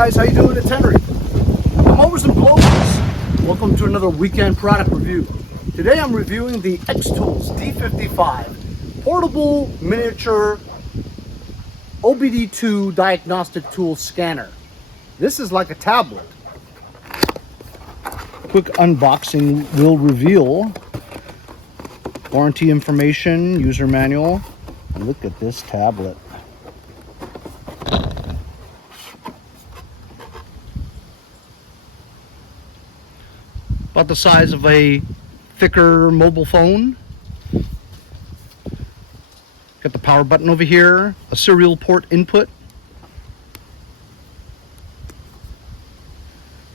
guys, how you doing? It's Henry. I'm over some blowers. Welcome to another weekend product review. Today I'm reviewing the XTOOL D5S portable miniature OBD2 diagnostic tool scanner. This is like a tablet. Quick unboxing will reveal warranty information, user manual, and look at this tablet. About the size of a thicker mobile phone. Got the power button over here, a serial port input,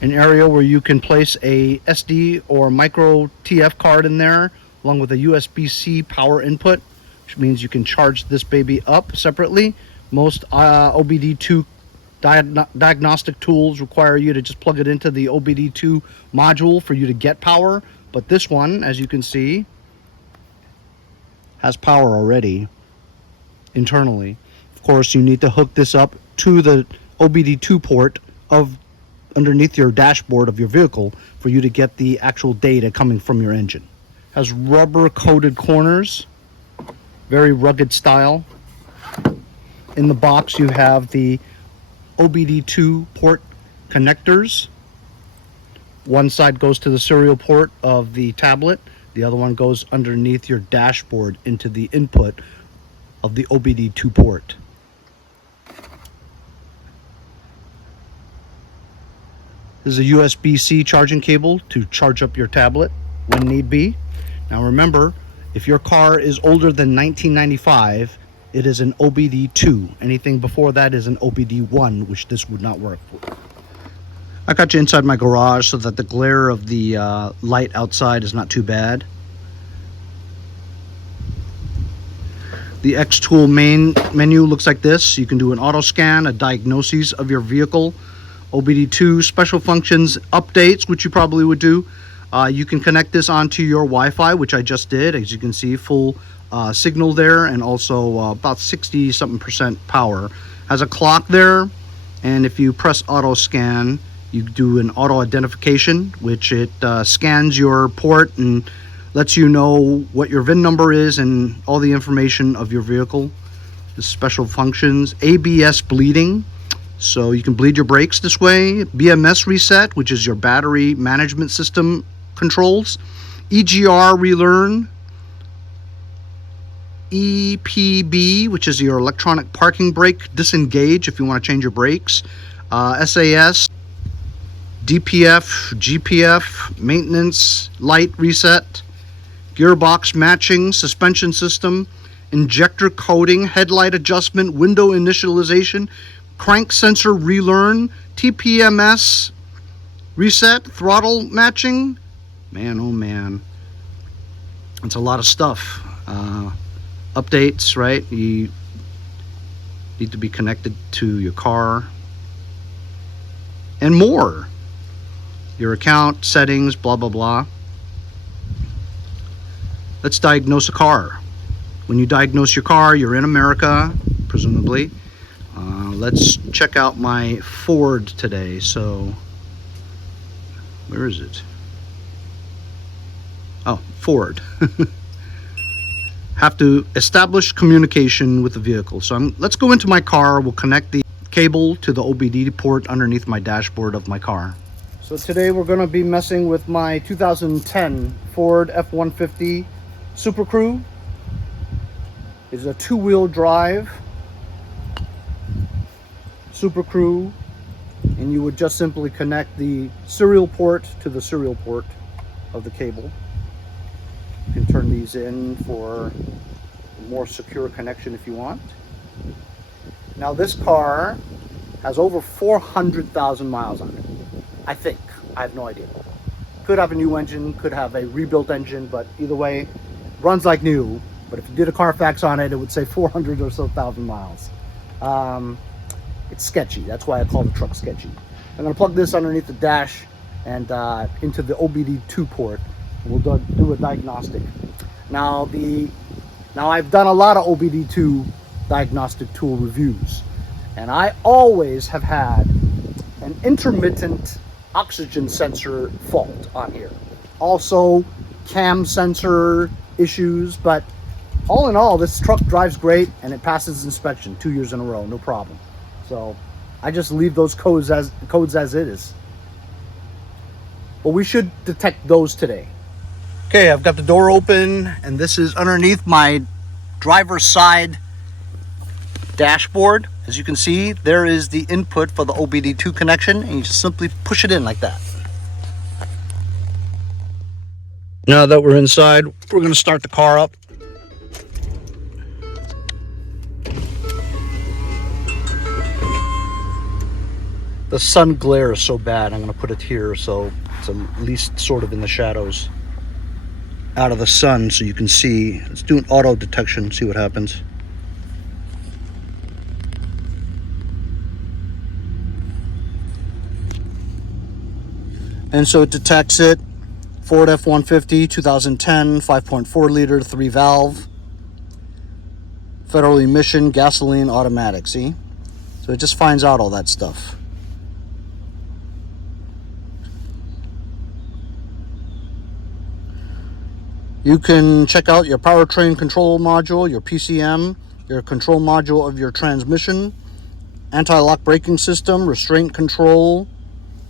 an area where you can place a SD or micro TF card in there, along with a USB-C power input, which means you can charge this baby up separately. Most OBD2 diagnostic tools require you to just plug it into the OBD2 module for you to get power, but this one, as you can see, has power already internally. Of course, you need to hook this up to the OBD2 port of underneath your dashboard of your vehicle for you to get the actual data coming from your engine. Has rubber coated corners, very rugged style. In the box you have the OBD2 port connectors. One side goes to the serial port of the tablet, the other one goes underneath your dashboard into the input of the OBD2 port. This is a USB-C charging cable to charge up your tablet when need be. Now remember, if your car is older than 1995, it is an OBD2. Anything before that is an OBD1, which this would not work for. I got you inside my garage so that the glare of the light outside is not too bad. The XTOOL main menu looks like this. You can do an auto scan, a diagnosis of your vehicle, OBD2 special functions updates, which you probably would do. You can connect this onto your Wi-Fi, which I just did. As you can see, full signal there, and also about 60-something% power. Has a clock there, and if you press auto scan, you do an auto identification, which it scans your port and lets you know what your VIN number is and all the information of your vehicle. The special functions, ABS bleeding, so you can bleed your brakes this way. BMS reset, which is your battery management system controls. EGR Relearn. EPB, which is your electronic parking brake disengage if you want to change your brakes. SAS, DPF, GPF, maintenance, light reset, gearbox matching, suspension system, injector coating, headlight adjustment, window initialization, crank sensor relearn, TPMS reset, throttle matching. Man, oh man, it's a lot of stuff. Updates, right? You need to be connected to your car and more. Your account, settings, blah, blah, blah. Let's diagnose a car. When you diagnose your car, you're in America, presumably. Let's check out my Ford today. So, where is it? Oh, Ford. Have to establish communication with the vehicle. So let's go into my car. We'll connect the cable to the OBD port underneath my dashboard of my car. So today we're going to be messing with my 2010 Ford F-150 Super Crew. It's a two-wheel drive Super Crew, and you would just simply connect the serial port to the serial port of the cable. You can turn these in for a more secure connection if you want. Now this car has over 400,000 miles on it. I think. I have no idea. Could have a new engine, could have a rebuilt engine, but either way, runs like new. But if you did a Carfax on it, it would say 400 or so thousand miles. It's sketchy. That's why I call the truck sketchy. I'm going to plug this underneath the dash and into the OBD2 port. We'll do a diagnostic. Now I've done a lot of OBD2 diagnostic tool reviews, and I always have had an intermittent oxygen sensor fault on here. Also cam sensor issues, but all in all, this truck drives great and it passes inspection 2 years in a row, no problem. So I just leave those codes as it is. But we should detect those today. Okay, I've got the door open and this is underneath my driver's side dashboard. As you can see, there is the input for the OBD2 connection, and you just simply push it in like that. Now that we're inside, we're going to start the car up. The sun glare is so bad, I'm going to put it here so it's at least sort of in the shadows out of the sun so you can see. Let's do an auto detection, see what happens. And so it detects it. Ford F-150 2010 5.4 liter 3 valve federal emission gasoline automatic. See, so it just finds out all that stuff. You can check out your powertrain control module, your PCM, your control module of your transmission, anti-lock braking system, restraint control,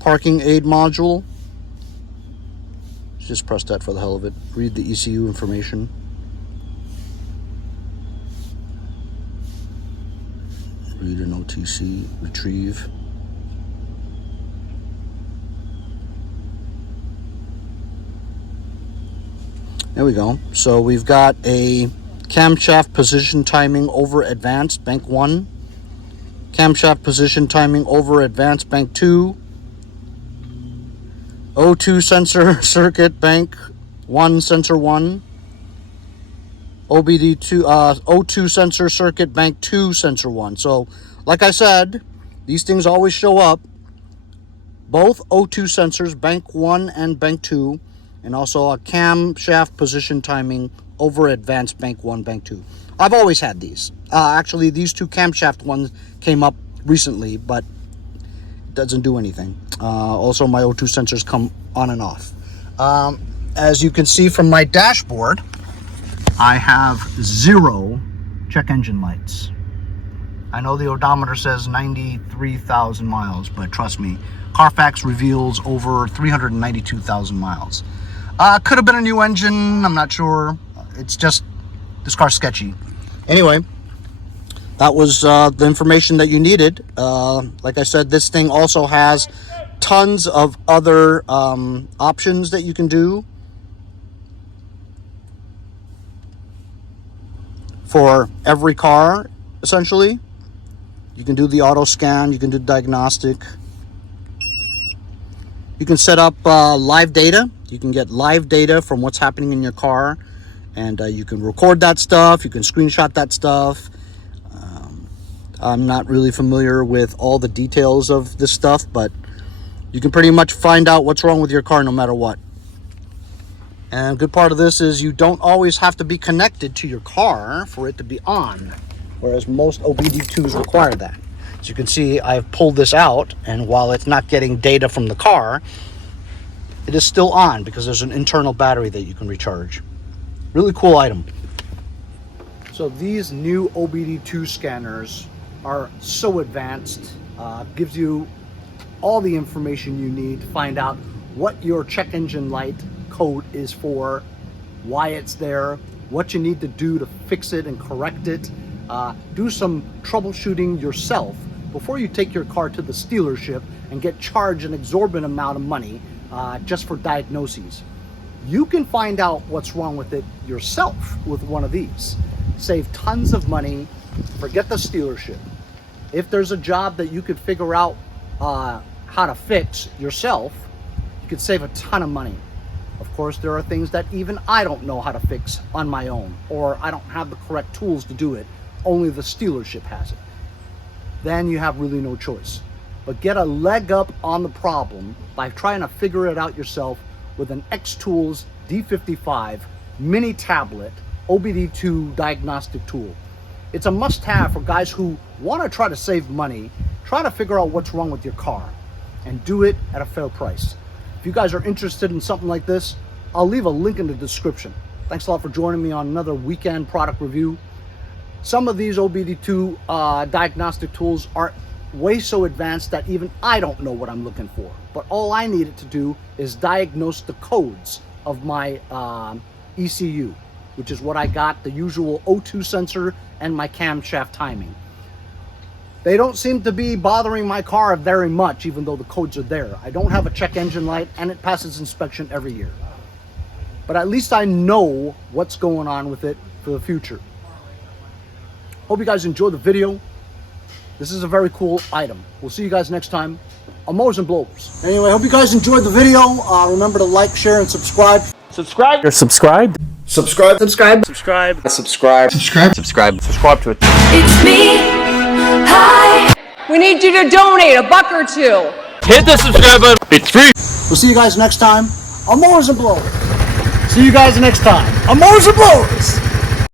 parking aid module. Just press that for the hell of it. Read the ECU information. Read an OTC, retrieve. There we go. So we've got a camshaft position timing over advanced bank 1, camshaft position timing over advanced bank 2, O2 sensor circuit bank 1 sensor 1, OBD2 O2 sensor circuit bank 2 sensor 1. So like I said, these things always show up, both O2 sensors, bank 1 and bank 2, and also a camshaft position timing over advanced bank 1, bank 2. I've always had these. Actually, these two camshaft ones came up recently, but it doesn't do anything. Also, my O2 sensors come on and off. As you can see from my dashboard, I have 0 check engine lights. I know the odometer says 93,000 miles, but trust me, Carfax reveals over 392,000 miles. Could have been a new engine, I'm not sure. It's just, this car's sketchy. Anyway, that was the information that you needed. Like I said, this thing also has tons of other options that you can do for every car, essentially. You can do the auto scan, you can do diagnostic. You can set up live data. You can get live data from what's happening in your car, and you can record that stuff, you can screenshot that stuff. I'm not really familiar with all the details of this stuff, but you can pretty much find out what's wrong with your car no matter what. And a good part of this is you don't always have to be connected to your car for it to be on, whereas most OBD2s require that. As you can see, I've pulled this out, and while it's not getting data from the car, it is still on because there's an internal battery that you can recharge. Really cool item. So these new OBD2 scanners are so advanced, gives you all the information you need to find out what your check engine light code is for, why it's there, what you need to do to fix it and correct it. Do some troubleshooting yourself before you take your car to the dealership and get charged an exorbitant amount of money just for diagnoses. You can find out what's wrong with it yourself with one of these. Save tons of money, forget the dealership. If there's a job that you could figure out how to fix yourself, you could save a ton of money. Of course, there are things that even I don't know how to fix on my own, or I don't have the correct tools to do it. Only the dealership has it. Then you have really no choice. But get a leg up on the problem by trying to figure it out yourself with an XTOOL D5S mini tablet OBD2 diagnostic tool. It's a must-have for guys who want to try to save money, try to figure out what's wrong with your car. and do it at a fair price. If you guys are interested in something like this, I'll leave a link in the description. Thanks a lot for joining me on another weekend product review. Some of these OBD2 diagnostic tools are way so advanced that even I don't know what I'm looking for. But all I needed to do is diagnose the codes of my ECU, which is what I got, the usual O2 sensor and my camshaft timing. They don't seem to be bothering my car very much, even though the codes are there. I don't have a check engine light, and it passes inspection every year. But at least I know what's going on with it for the future. Hope you guys enjoyed the video. This is a very cool item. We'll see you guys next time on Mowers and Blowers. Anyway, hope you guys enjoyed the video. Remember to like, share, and subscribe. Subscribe. You're subscribed. Subscribe. Subscribe. Subscribe. Subscribe. Subscribe. Subscribe. Subscribe to it. It's me. Hi. We need you to donate $1 or $2. Hit the subscribe button. It's free. We'll see you guys next time on Mowers and Blowers. See you guys next time on Mowers and Blowers.